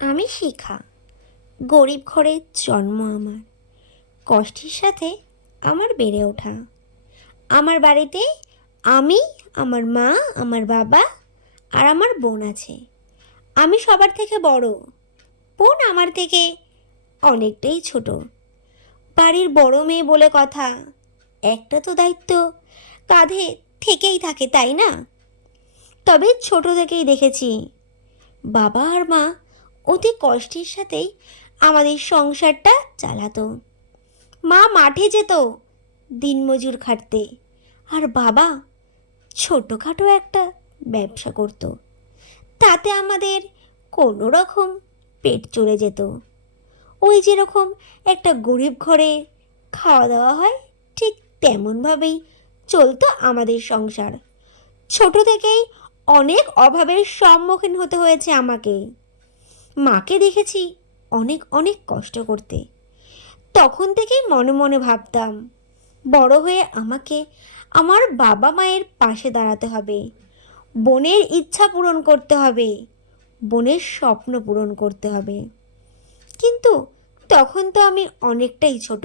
আমি শিখা। গরিব ঘরে জন্ম আমার। কষ্টের সাথে আমার বেড়ে ওঠা। আমার বাড়িতে আমি, আমার মা, আমার বাবা আর আমার বোন আছে। আমি সবার থেকে বড়। বোন আমার থেকে অনেকটাই ছোট। বাড়ির বড় মেয়ে বলে কথা, একটা তো দায়িত্ব কাঁধে থেকেই থাকে, তাই না? তবে ছোট থেকেই দেখেছি, বাবা আর মা অতি কষ্টের সাথেই আমাদের সংসারটা চালাতো। মা মাঠে যেত দিনমজুর খাটতে, আর বাবা ছোটোখাটো একটা ব্যবসা করত। তাতে আমাদের কোনো রকম পেট চলে যেত। ওই যেরকম একটা গরিব ঘরে খাওয়া দাওয়া হয়, ঠিক তেমনভাবেই চলতো আমাদের সংসার। ছোট থেকেই অনেক অভাবের সম্মুখীন হতে হয়েছে আমাকে। মাকে দেখেছি অনেক অনেক কষ্ট করতে। তখন থেকেই মনে মনে ভাবতাম, বড় হয়ে আমাকে আমার বাবা মায়ের পাশে দাঁড়াতে হবে। বোনের ইচ্ছা পূরণ করতে হবে, বোনের স্বপ্ন পূরণ করতে হবে। কিন্তু তখন তো আমি অনেকটাই ছোট,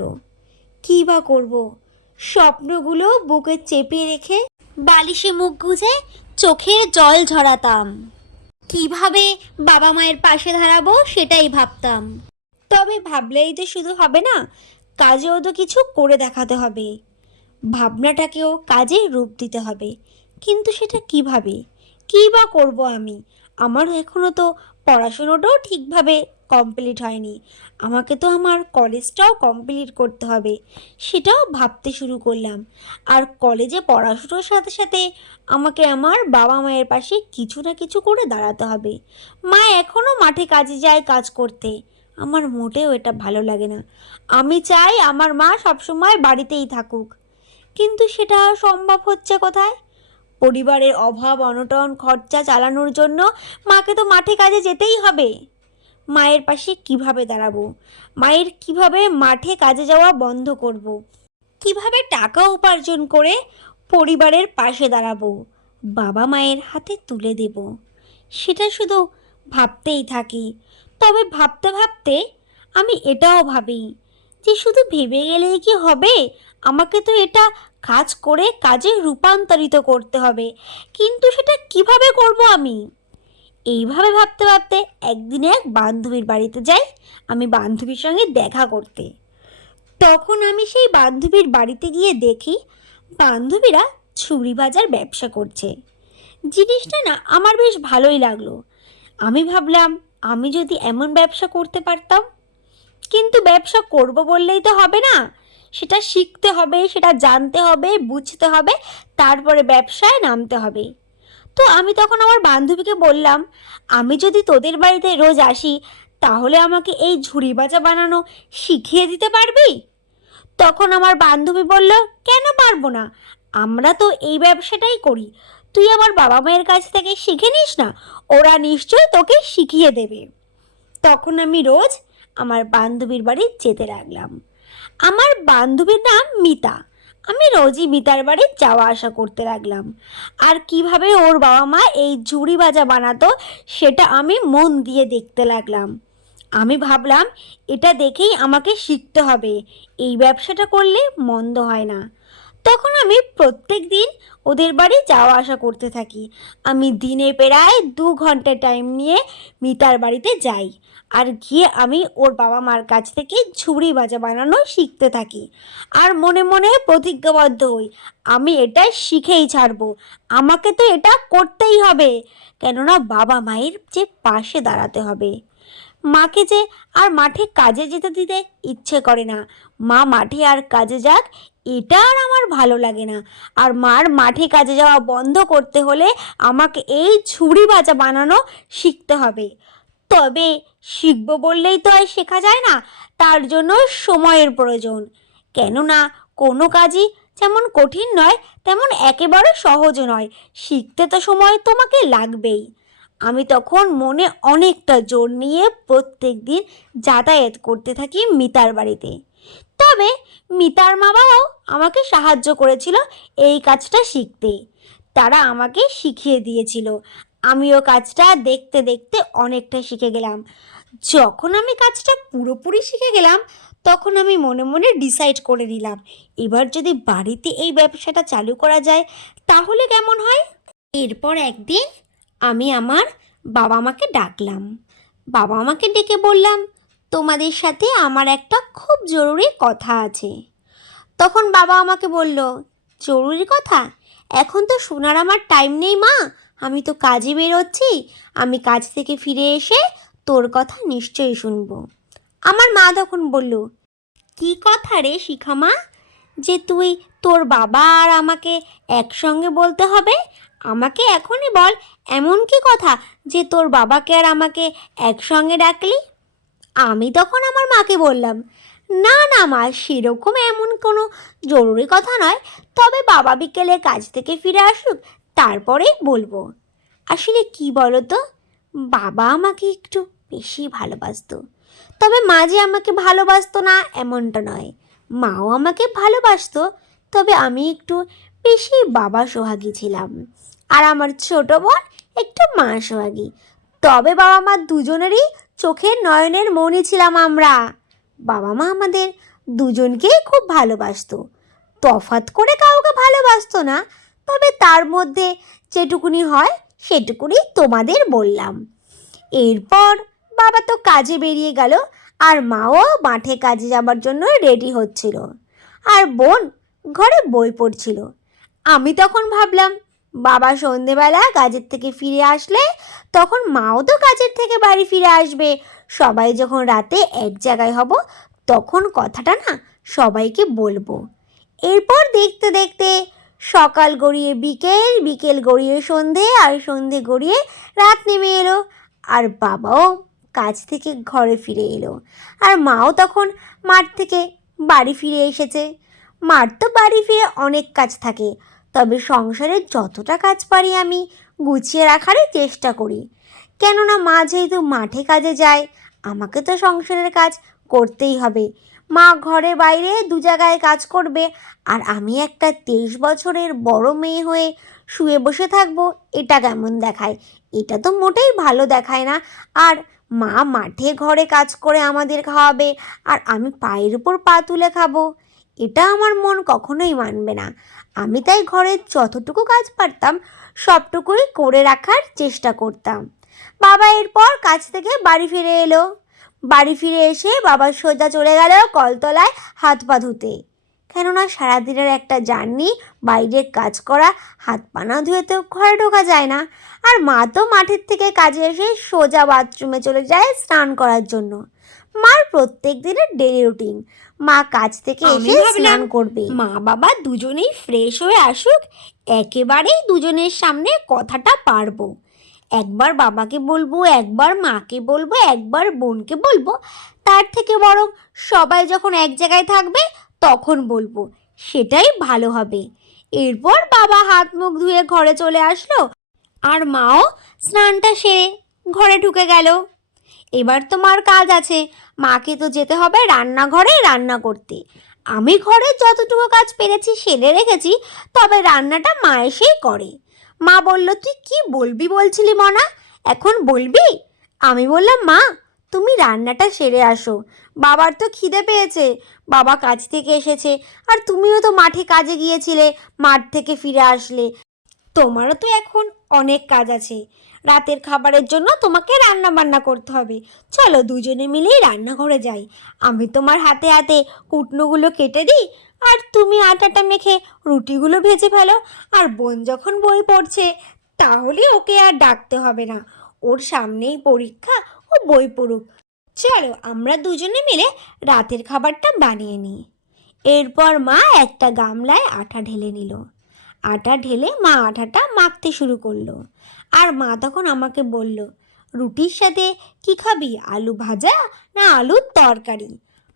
কী বা করব? স্বপ্নগুলো বুকে চেপে রেখে বালিশে মুখ গুজে চোখের জল ঝরাতাম। কীভাবে বাবা মায়ের পাশে দাঁড়াবো সেটাই ভাবতাম। তবে ভাবলেই তো শুধু হবে না, কাজেও তো কিছু করে দেখাতে হবে। ভাবনাটাকেও কাজে রূপ দিতে হবে। কিন্তু সেটা কীভাবে? কী বা করব আমি? আমার এখনও তো পড়াশুনোটাও ঠিকভাবে কমপ্লিট হয়নি। আমাকে তো আমার কলেজটাও কমপ্লিট করতে হবে, সেটাও ভাবতে শুরু করলাম। আর কলেজে পড়াশুনোর সাথে সাথে আমাকে আমার বাবা মায়ের পাশে কিছু না কিছু করে দাঁড়াতে হবে। মা এখনও মাঠে কাজে যায় কাজ করতে। আমার মোটেও এটা ভালো লাগে না। আমি চাই আমার মা সবসময় বাড়িতেই থাকুক। কিন্তু সেটা সম্ভব হচ্ছে কোথায়? পরিবারের অভাব, অনটন, খরচা চালানোর জন্য মাকে তো মাঠে কাজে যেতেই হবে। মায়ের পাশে কীভাবে দাঁড়াবো? মায়ের কীভাবে মাঠে কাজে যাওয়া বন্ধ করব। কীভাবে টাকা উপার্জন করে পরিবারের পাশে দাঁড়াবো? বাবা মায়ের হাতে তুলে দেব। সেটা শুধু ভাবতেই থাকি। তবে ভাবতে ভাবতে আমি এটাও ভাবি যে শুধু ভেবে গেলেই কি হবে? আমাকে তো এটা কাজ করে কাজে রূপান্তরিত করতে হবে। কিন্তু সেটা কীভাবে করব আমি? এইভাবে ভাবতে ভাবতে একদিন এক বান্ধবীর বাড়িতে যাই, আমি বান্ধবীর সঙ্গে দেখা করতে। তখন আমি সেই বান্ধবীর বাড়িতে গিয়ে দেখি বান্ধবীরা ছুরি বাজার ব্যবসা করছে। জিনিসটা না আমার বেশ ভালোই লাগল। আমি ভাবলাম, আমি যদি এমন ব্যবসা করতে পারতাম? কিন্তু ব্যবসা করব বললেই তো হবে না। সেটা শিখতে হবে, সেটা জানতে হবে, বুঝতে হবে, তারপরে ব্যবসায় নামতে হবে। তো আমি তখন আমার বান্ধবীকে বললাম, আমি যদি তোদের বাড়িতে রোজ আসি, তাহলে আমাকে এই ঝুড়ি বাজা বানানো শিখিয়ে দিতে পারবি? তখন আমার বান্ধবী বলল, কেন পারব না? আমরা তো এই ব্যবসাটাই করি। তুই আমার বাবা মায়ের কাছ থেকে শিখে নিস না, ওরা নিশ্চয় তোকে শিখিয়ে দেবে। তখন আমি রোজ আমার বান্ধবীর বাড়ি যেতে লাগলাম। আমার বান্ধবীর নাম মিতা। আমি রোজই মিতার বাড়ি যাওয়া আসা করতে লাগলাম। আর কীভাবে ওর বাবা মা এই ঝুড়ি বাজা বানাতো, সেটা আমি মন দিয়ে দেখতে লাগলাম। আমি ভাবলাম, এটা দেখেই আমাকে শিখতে হবে, এই ব্যবসাটা করলে মন্দ হয় না। তখন আমি প্রত্যেক দিন ওদের বাড়ি যাওয়া আসা করতে থাকি। আমি দিনে প্রায় দু ঘণ্টা টাইম নিয়ে মিতার বাড়িতে যাই। আর গিয়ে আমি ওর বাবা মার কাছ থেকে ঝুড়ি বাজা বানানো শিখতে থাকি। আর মনে মনে প্রতিজ্ঞাবদ্ধ হই, আমি এটা শিখেই ছাড়বো, আমাকে তো এটা করতেই হবে। কেননা বাবা মায়ের যে পাশে দাঁড়াতে হবে। মাকে যে আর মাঠে কাজে যেতে দিতে ইচ্ছে করে না। মা মাঠে আর কাজে যাক, এটা আর আমার ভালো লাগে না। আর মার মাঠে কাজে যাওয়া বন্ধ করতে হলে আমাকে এই ছুরি ভাজা বানানো শিখতে হবে। তবে শিখব বললেই তো আর শেখা যায় না, তার জন্য সময়ের প্রয়োজন। কেননা কোনো কাজই যেমন কঠিন নয়, তেমন একেবারে সহজ নয়। শিখতে তো সময় তোমাকে লাগবেই। আমি তখন মনে অনেকটা জোর নিয়ে প্রত্যেক দিন যাতায়াত করতে থাকি মিতার বাড়িতে। তবে মিতার মা বাবাও আমাকে সাহায্য করেছিল এই কাজটা শিখতে। তারা আমাকে শিখিয়ে দিয়েছিল। আমিও কাজটা দেখতে দেখতে অনেকটা শিখে গেলাম। যখন আমি কাজটা পুরোপুরি শিখে গেলাম, তখন আমি মনে মনে ডিসাইড করে নিলাম, এবার যদি বাড়িতে এই ব্যবসাটা চালু করা যায়, তাহলে কেমন হয়? এরপর একদিন আমি আমার বাবা মাকে ডাকলাম। বাবা মাকে ডেকে বললাম, তোমাদের সাথে আমার একটা খুব জরুরি কথা আছে। তখন বাবা আমাকে বলল, জরুরি কথা? এখন তো শোনার আমার টাইম নেই, মা। আমি তো কাজে বেরোচ্ছি। আমি কাজ থেকে ফিরে এসে তোর কথা নিশ্চয়ই শুনব। আমার মা তখন বলল, কি কথা রে শিখা মা? যে তুই তোর বাবা আর আমাকে একসঙ্গে বলতে হবে? আমাকে এখনই বল, এমন কি কথা যে তোর বাবাকে আর আমাকে একসঙ্গে ডাকলি? আমি তখন আমার মাকে বললাম না না মা, সেরকম এমন কোনো জরুরি কথা নয়। তবে বাবা বিকেলে কাজ থেকে ফিরে আসুক, তারপরেই বলব। আসলে কি বলো তো বাবা আমাকে একটু বেশি ভালোবাসতো। তবে মা যে আমাকে ভালোবাসতো না, এমনটা নয়। মাও আমাকে ভালোবাসতো, তবে আমি একটু বেশি বাবা সোহাগী ছিলাম। আর আমার ছোট বোন একটু মা সোহাগী। তবে বাবা মা দুজনেরই চোখের নয়নের মনি ছিলাম আমরা। বাবা মা আমাদের দুজনকেই খুব ভালোবাসতো। তফাৎ করে কাউকে ভালোবাসতো না, তবে তার মধ্যে যেটুকুনি হয় সেটুকুনি তোমাদের বললাম। এরপর বাবা তো কাজে বেরিয়ে গেল আর মাও মাঠে কাজে যাবার জন্য রেডি হচ্ছিল আর বোন ঘরে বই পড়ছিল। আমি তখন ভাবলাম, বাবা সন্ধেবেলা কাজের থেকে ফিরে আসলে তখন মাও তো কাজের থেকে বাড়ি ফিরে আসবে সবাই যখন রাতে এক জায়গায় হব, তখন কথাটা না সবাইকে বলব। এরপর দেখতে দেখতে সকাল গড়িয়ে বিকেল বিকেল গড়িয়ে সন্ধে আর সন্ধে গড়িয়ে রাত নেমে এলো। আর বাবাও কাজ থেকে ঘরে ফিরে এলো। আর মাও তখন মাঠ থেকে বাড়ি ফিরে এসেছে। মার তো বাড়ি ফিরে অনেক কাজ থাকে, তবে সংসারের যতটা কাজ পারি আমি গুছিয়ে রাখারই চেষ্টা করি। কেননা মা যেহেতু মাঠে কাজে যায়, আমাকে তো সংসারের কাজ করতেই হবে। মা ঘরে বাইরে দু জায়গায় কাজ করবে, আর আমি একটা তেইশ বছরের বড় মেয়ে হয়ে শুয়ে বসে থাকব, এটা কেমন দেখায়? এটা তো মোটেই ভালো দেখায় না। আর মা মাঠে ঘরে কাজ করে আমাদের খাওয়াবে, আর আমি পায়ের উপর পা তুলে খাব, এটা আমার মন কখনোই মানবে না। আমি তাই ঘরের যতটুকু কাজ পারতাম, সবটুকুই করে রাখার চেষ্টা করতাম। বাবা এরপর কাজ থেকে বাড়ি ফিরে এলো। বাড়ি ফিরে এসে বাবা সোজা চলে গেল কলতলায় হাত পা ধুতে। কেননা সারাদিনের একটা জার্নি বাইরে কাজ করা হাত পা না ধুয়ে তো ঘরে ঢোকা যায় না। আর মা তো মাঠের থেকে কাজে এসে সোজা বাথরুমে চলে যায় স্নান করার জন্য। মার প্রত্যেক দিনের ডেলি রুটিন মা কাজ থেকে এসে স্নান করবে। মা বাবা দুজনেই ফ্রেশ হয়ে আসুক একেবারেই দুজনের সামনে কথাটা পারব। একবার বাবাকে বলব, একবার মাকে বলব, একবার বোনকে বলব, তার থেকে বরং সবাই যখন এক জায়গায় থাকবে তখন বলব, সেটাই ভালো হবে। এরপর বাবা হাত মুখ ধুয়ে ঘরে চলে আসলো আর মাও স্নানটা সেরে ঘরে ঢুকে গেল। এবার তো মার কাজ আছে, মাকে তো যেতে হবে রান্নাঘরে রান্না করতে। আমি ঘরে যতটুকু কাজ পেরেছি, সেরে রেখেছি, তবে রান্নাটা মা এসেই করে। মা বলল, তুই কি বলবি? বলছিলি মনা। এখন বলবি? আমি বললাম, মা, তুমি রান্নাটা সেরে আসো। বাবার তো খিদে পেয়েছে। বাবা কাজ থেকে এসেছে। আর তুমিও তো মাঠে কাজে গিয়েছিলে, মাঠ থেকে ফিরে আসলে। তোমারও তো এখন অনেক কাজ আছে। রাতের খাবারের জন্য তোমাকে রান্না বান্না করতে হবে। চলো দুজনে মিলেই রান্নাঘরে যাই। আমি তোমার হাতে হাতে কুটনোগুলো কেটে দিই আর তুমি আটাটা মেখে রুটিগুলো ভেজে ফেলো, আর বোন যখন বই পড়ছে, তাহলে ওকে আর ডাকতে হবে না। ওর সামনেই পরীক্ষা ও বই পড়ুক। চলো আমরা দুজনে মিলে রাতের খাবারটা বানিয়ে নিই। এরপর মা একটা গামলায় আটা ঢেলে নিল। আটা ঢেলে মা আটাটা মাখতে শুরু করল। আর মা তখন আমাকে বলল, রুটির সাথে কি খাবি? আলু ভাজা না আলুর তরকারি?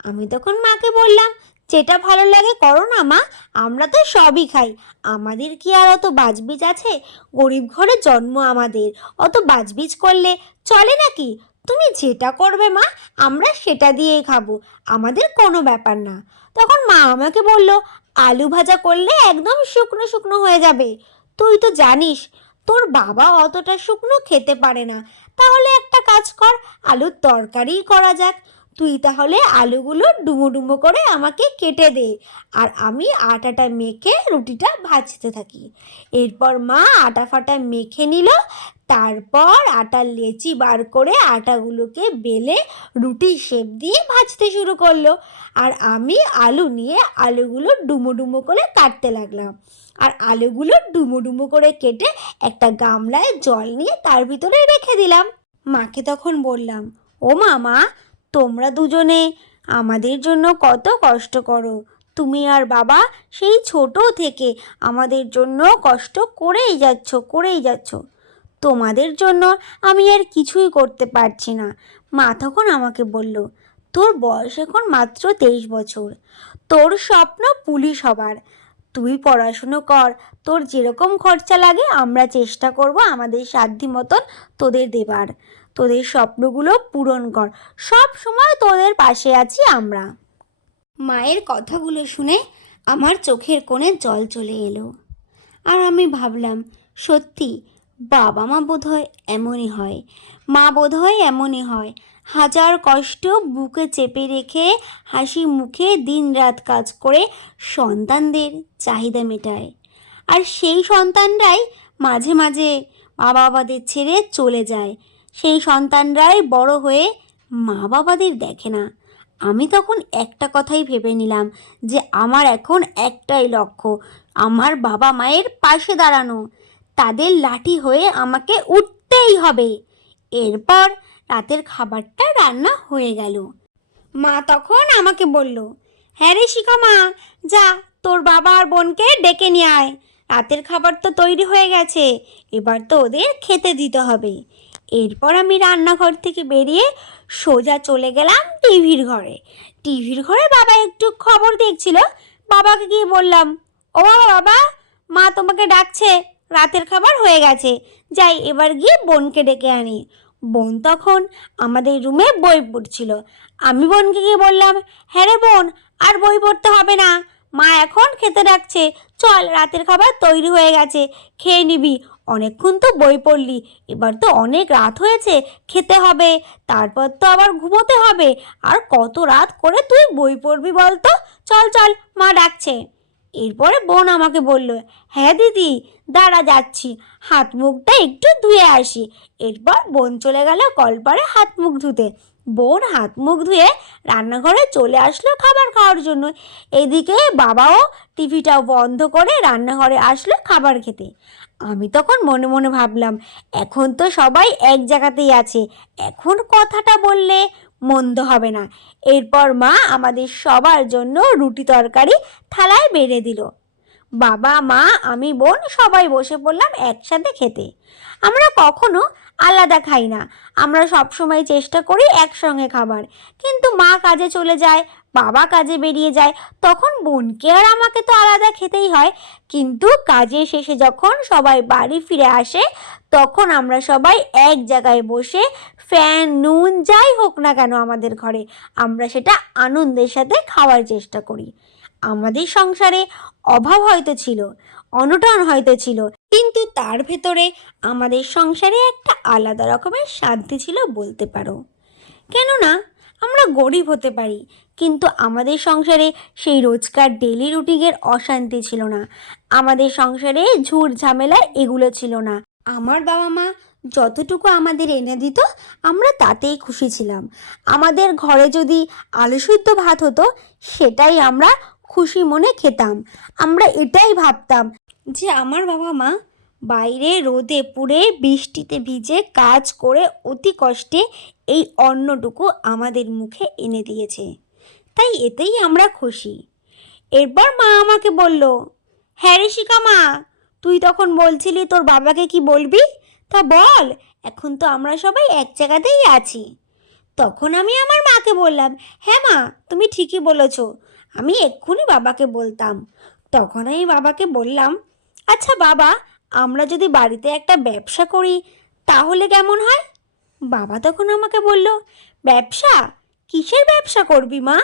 আমি তখন মাকে বললাম যেটা ভালো লাগে করো না, মা। আমরা তো সবই খাই। আমাদের কি আর অত বাজবিজ আছে? গরিব ঘরে জন্ম আমাদের। অত বাজবিজ করলে চলে নাকি? তুমি যেটা করবে, মা, আমরা সেটা দিয়েই খাব। আমাদের কোনো ব্যাপার না। তখন মা আমাকে বলল, আলু ভাজা করলে একদম শুকনো শুকনো হয়ে যাবে। তুই তো জানিস, তোর বাবা অতটা শুকনো খেতে পারে না। তাহলে একটা কাজ কর, আলুর তরকারি করা যাক। তুই তাহলে আলুগুলো ডুমো ডুমো করে আমাকে কেটে দে। আর আমি আটাটা মেখে রুটিটা ভাজতে থাকি। এরপর মা আটা ফাটা মেখে নিল। তারপর আটার লেচি বার করে আটাগুলোকে বেলে রুটি শেপ দিয়ে ভাজতে শুরু করল। আর আমি আলু নিয়ে আলুগুলো ডুমো ডুমো করে কাটতে লাগলাম। আর আলুগুলো ডুমো ডুমো করে কেটে একটা গামলায় জল নিয়ে তার ভিতরে রেখে দিলাম। মাকে তখন বললাম, ও মামা তোমরা দুজনে আমাদের জন্য কত কষ্ট করো। তুমি আর বাবা সেই ছোট থেকে আমাদের জন্য কষ্ট করেই যাচ্ছ করেই যাচ্ছ। তোমাদের জন্য আমি আর কিছুই করতে পারছি না। মা তখন আমাকে বলল, তোর বয়স এখন মাত্র তেইশ বছর। তোর স্বপ্ন পুলিশ হবার। তুই পড়াশুনো কর। তোর যেরকম খরচা লাগে আমরা চেষ্টা করব আমাদের সাধ্য মতন তোদের দেবার। তোদের স্বপ্নগুলো পূরণ কর। সব সময় তোদের পাশে আছি আমরা। মায়ের কথাগুলো শুনে আমার চোখের কোণে জল চলে এলো। আর আমি ভাবলাম, সত্যি, বাবা মা বোধহয় এমনই হয়। মা বোধহয় এমনই হয়। হাজার কষ্ট বুকে চেপে রেখে হাসি মুখে দিনরাত কাজ করে সন্তানদের চাহিদা মেটায়। আর সেই সন্তানরাই মাঝে মাঝে মা বাবাদের ছেড়ে চলে যায়। সেই সন্তানরাই বড় হয়ে মা বাবাদের দেখে না। আমি তখন একটা কথাই ভেবে নিলাম যে আমার এখন একটাই লক্ষ্য, আমার বাবা মায়ের পাশে দাঁড়ানো। তাদের লাঠি হয়ে আমাকে উঠতেই হবে। এরপর রাতের খাবারটা রান্না হয়ে গেল। মা তখন আমাকে বলল হ্যাঁ রে শিখা মা, যা, তোর বাবা আর বোনকে ডেকে নিয়ে আয়। রাতের খাবার তো তৈরি হয়ে গেছে, এবার তো ওদের খেতে দিতে হবে। এরপর আমি রান্নাঘর থেকে বেরিয়ে সোজা চলে গেলাম টিভির ঘরে। টিভির ঘরে বাবা একটু খবর দেখছিল। বাবাকে গিয়ে বললাম, ও বাবা বাবা, মা তোমাকে ডাকছে। রাতের খাবার হয়ে গেছে। যাই, এবার গিয়ে বোনকে ডেকে আনি। বোন তখন আমাদের রুমে বই পড়ছিল। আমি বোনকে গিয়ে বললাম হ্যাঁ রে বোন, আর বই পড়তে হবে না। মা এখন খেতে ডাকছে। চল, রাতের খাবার তৈরি হয়ে গেছে। খেয়ে নিবি। অনেকক্ষণ তো বই পড়লি, এবার তো অনেক রাত হয়েছে, খেতে হবে, তারপর তো আবার ঘুমোতে হবে, আর কত রাত করে তুই বই পড়বি বলতো? চল চল, মা ডাকছে। এরপরে বোন আমাকে বলল হ্যাঁ দিদি, দাঁড়া যাচ্ছি, হাত মুখটা একটু ধুয়ে আসি। এরপর বোন চলে গেল কলপারে হাত মুখ ধুতে। বোন হাত মুখ ধুয়ে রান্নাঘরে চলে আসলো খাবার খাওয়ার জন্য। এদিকে বাবাও টিভিটাও বন্ধ করে রান্নাঘরে আসলো খাবার খেতে। আমি তখন মনে মনে ভাবলাম, এখন তো সবাই এক জায়গাতেই আছে, এখন কথাটা বললে মন্দ হবে না। এরপর মা আমাদের সবার জন্য রুটি তরকারি থালায় বেড়ে দিল। বাবা, মা, আমি, বোন সবাই বসে পড়লাম একসাথে খেতে। আমরা কখনো আলাদা খাই না। আমরা সব সময় চেষ্টা করি একসঙ্গে খাবার। কিন্তু মা কাজে চলে যায় বাবা কাজে বেরিয়ে যায়, তখন বোনকে আর আমাকে তো আলাদা খেতেই হয়। কিন্তু কাজের শেষে যখন সবাই বাড়ি ফিরে আসে, তখন আমরা সবাই এক জায়গায় বসে ফ্যান, নুন, যাই হোক না কেন আমাদের ঘরে, আমরা সেটা আনন্দের সাথে খাওয়ার চেষ্টা করি। আমাদের সংসারে অভাব হয়তো ছিল, অনটন হয়তো ছিল, কিন্তু তার ভেতরে আমাদের সংসারে একটা আলাদা রকমের শান্তি ছিল বলতে পারো। কেননা আমরা গরিব হতে পারি। কিন্তু আমাদের সংসারে সেই রোজকার ডেলি রুটিনের অশান্তি ছিল না। আমাদের সংসারে ঝুট ঝামেলা এগুলো ছিল না। আমার বাবা মা যতটুকু আমাদের এনে দিত, আমরা তাতেই খুশি ছিলাম। আমাদের ঘরে যদি আলু ভাত হতো, সেটাই আমরা খুশি মনে খেতাম। আমরা এটাই ভাবতাম যে আমার বাবা মা বাইরে রোদে পুড়ে বৃষ্টিতে ভিজে কাজ করে অতি কষ্টে এই অন্নটুকু আমাদের মুখে এনে দিয়েছে। তাই এতেই আমরা খুশি। এরপর মা আমাকে বলল হ্যাঁ শিখা মা, তুই তখন বলছিলি তোর বাবাকে কি বলবি? তা বল, এখন তো আমরা সবাই এক জায়গাতেই আছি। তখন আমি আমার মাকে বললাম হ্যাঁ মা, তুমি ঠিকই বলেছ, আমি এক্ষুনি বাবাকে বলতাম। তখন আমি বাবাকে বললাম আচ্ছা বাবা, আমরা যদি বাড়িতে একটা ব্যবসা করি, তাহলে কেমন হয়? বাবা তখন আমাকে বলল, ব্যবসা? কিসের ব্যবসা করবি মা?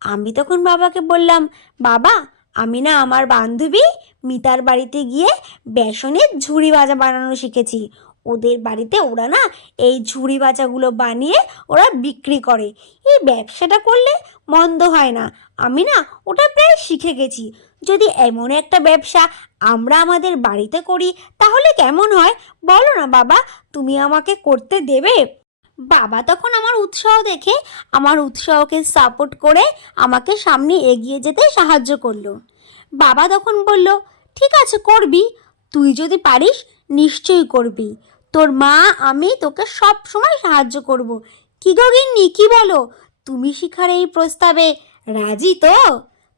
আমি তখন বাবাকে বললাম, বাবা, আমি না আমার বান্ধবী মিতার বাড়িতে গিয়ে বেসনের ঝুড়ি বাজা বানানো শিখেছি। ওদের বাড়িতে ওরা না এই ঝুড়ি ভাজাগুলো বানিয়ে ওরা বিক্রি করে। এই ব্যবসাটা করলে মন্দ হয় না। আমি না ওটা প্রায় শিখে গেছি। যদি এমন একটা ব্যবসা আমরা আমাদের বাড়িতে করি, তাহলে কেমন হয়? বলো না বাবা, তুমি আমাকে করতে দেবে? বাবা তখন আমার উৎসাহ দেখে, আমার উৎসাহকে সাপোর্ট করে আমাকে সামনে এগিয়ে যেতে সাহায্য করল। বাবা তখন বলল, ঠিক আছে, করবি। তুই যদি পারিস, নিশ্চয়ই করবি। তোর মা, আমি তোকে সব সময় সাহায্য করব। কি গো গিন্নি, কি বলো? তুমি শিখার এই প্রস্তাবে রাজি তো?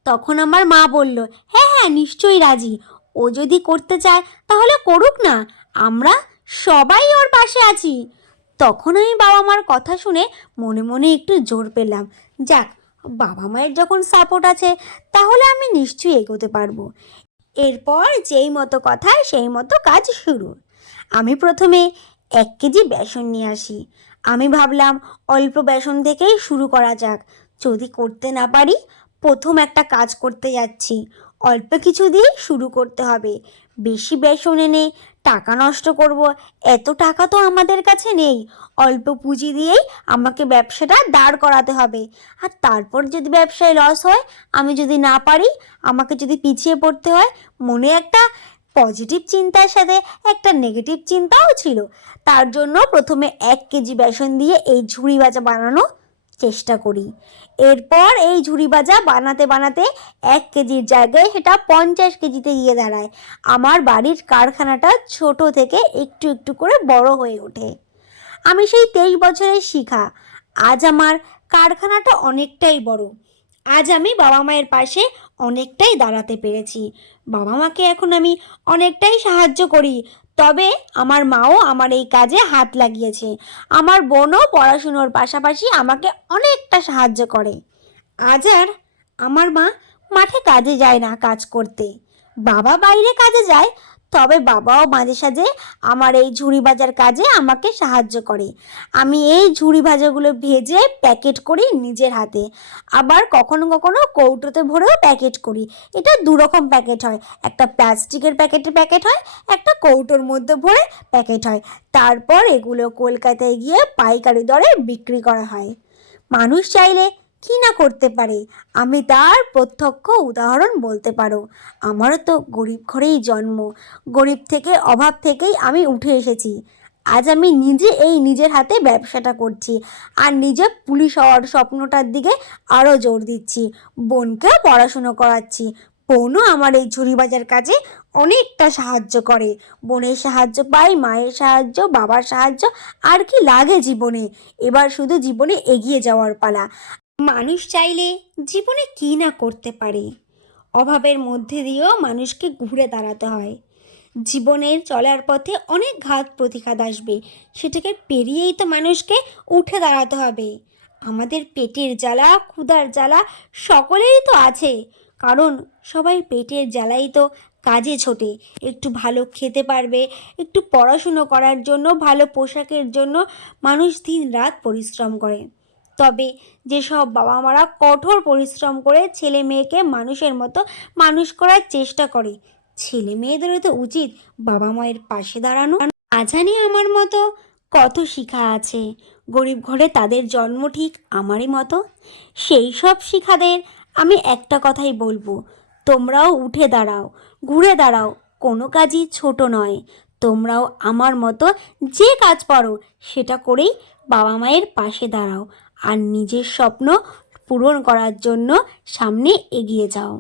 তখন আমার মা বলল হ্যাঁ হ্যাঁ নিশ্চয়ই রাজি। ও যদি করতে চায়, তাহলে করুক না। আমরা সবাই ওর পাশে আছি। তখন আমি বাবা মার কথা শুনে মনে মনে একটু জোর পেলাম। যাক, বাবা মায়ের যখন সাপোর্ট আছে, তাহলে আমি নিশ্চয়ই এগোতে পারব। এরপর যেই মতো কথা সেই মতো কাজ শুরু। আমি প্রথমে এক কেজি বেসন নিয়ে আসি। আমি ভাবলাম অল্প বেসন থেকেই শুরু করা যাক। যদি করতে না পারি, প্রথম একটা কাজ করতে যাচ্ছি। অল্প কিছু দিয়েই শুরু করতে হবে। বেশি বেসন এনে টাকা নষ্ট করব, এত টাকা তো আমাদের কাছে নেই। অল্প পুঁজি দিয়েই আমাকে ব্যবসাটা দাঁড় করাতে হবে। আর তারপর যদি ব্যবসায় লস হয়, আমি যদি না পারি, আমাকে যদি পিছিয়ে পড়তে হয়, মনে একটা পজিটিভ চিন্তার সাথে একটা নেগেটিভ চিন্তাও ছিল। তার জন্য প্রথমে এক কেজি বেসন দিয়ে এই ঝুড়ি ভাজা বানানো চেষ্টা করি। এরপর এই ঝুড়ি ভাজা বানাতে বানাতে এক কেজির জায়গায় সেটা পঞ্চাশ কেজিতে গিয়ে দাঁড়ায়। আমার বাড়ির কারখানাটা ছোট থেকে একটু একটু করে বড় হয়ে ওঠে। আমি সেই তেইশ বছরের শিখা। আজ আমার কারখানাটা অনেকটাই বড়। আজ আমি বাবা মায়ের পাশে অনেকটাই দাঁড়াতে পেরেছি। বাবা মাকে এখন আমি অনেকটাই সাহায্য করি, তবে আমার মাও আমার এই কাজে হাত লাগিয়েছে। আমার বোনও পড়াশুনোর পাশাপাশি আমাকে অনেকটা সাহায্য করে। আজ আর আমার মা মাঠে কাজে যায় না কাজ করতে। বাবা বাইরে কাজে যায় তবে বাবাও মাঝে সাঝে আমার এই ঝুড়ি ভাজার কাজে আমাকে সাহায্য করে। আমি এই ঝুড়ি ভাজাগুলো ভেজে প্যাকেট করি নিজের হাতে। আবার কখনো কখনো কৌটোতে ভরেও প্যাকেট করি। এটা দু রকম প্যাকেট হয়। একটা প্লাস্টিকের প্যাকেটে প্যাকেট হয়, একটা কৌটোর মধ্যে ভরে প্যাকেট হয়। তারপর এগুলো কলকাতায় গিয়ে পাইকারি দরে বিক্রি করা হয়। মানুষ চাইলে কি না করতে পারে? আমি তার প্রত্যক্ষ উদাহরণ বলতে পারো। আমারও তো গরিব ঘরেই জন্ম। গরিব থেকে, অভাব থেকেই আমি উঠে এসেছি। আজ আমি নিজে এই নিজের হাতে ব্যবসাটা করছি আর নিজে পুলিশ হওয়ার স্বপ্নটার দিকে আরও জোর দিচ্ছি। বোনকেও পড়াশুনো করাচ্ছি। বোনও আমার এই ঝুড়ি বাজার কাজে অনেকটা সাহায্য করে। বোনের সাহায্য পাই, মায়ের সাহায্য, বাবার সাহায্য, আর কি লাগে জীবনে। এবার শুধু জীবনে এগিয়ে যাওয়ার পালা। মানুষ চাইলে জীবনে কী না করতে পারে? অভাবের মধ্যে দিয়েও মানুষকে ঘুরে দাঁড়াতে হয়। জীবনের চলার পথে অনেক ঘাত প্রতিঘাত আসবে। সেটাকে পেরিয়েই তো মানুষকে উঠে দাঁড়াতে হবে। আমাদের পেটের জ্বালা, ক্ষুধার জ্বালা সকলেরই তো আছে। কারণ সবাই পেটের জ্বালাই তো কাজে ছোটে। একটু ভালো খেতে পারবে, একটু পড়াশুনো করার জন্য, ভালো পোশাকের জন্য মানুষ দিন রাত পরিশ্রম করে। তবে যেসব বাবা মারা কঠোর পরিশ্রম করে ছেলে মেয়েকে মানুষের মতো মানুষ করার চেষ্টা করে, ছেলে মেয়েদেরও তো উচিত বাবা মায়ের পাশে দাঁড়ানো। আজানি আমার মতো কত শিখা আছে, গরিব ঘরে তাদের জন্ম ঠিক আমারই মতো। সেই সব শিখাদের আমি একটা কথাই বলব, তোমরাও উঠে দাঁড়াও, ঘুরে দাঁড়াও, কোনো কাজই ছোট নয়, তোমরাও আমার মতো যে কাজ পারো সেটা করেই বাবা মায়ের পাশে দাঁড়াও। আর নিজের স্বপ্ন পূরণ করার জন্য সামনে এগিয়ে যাও।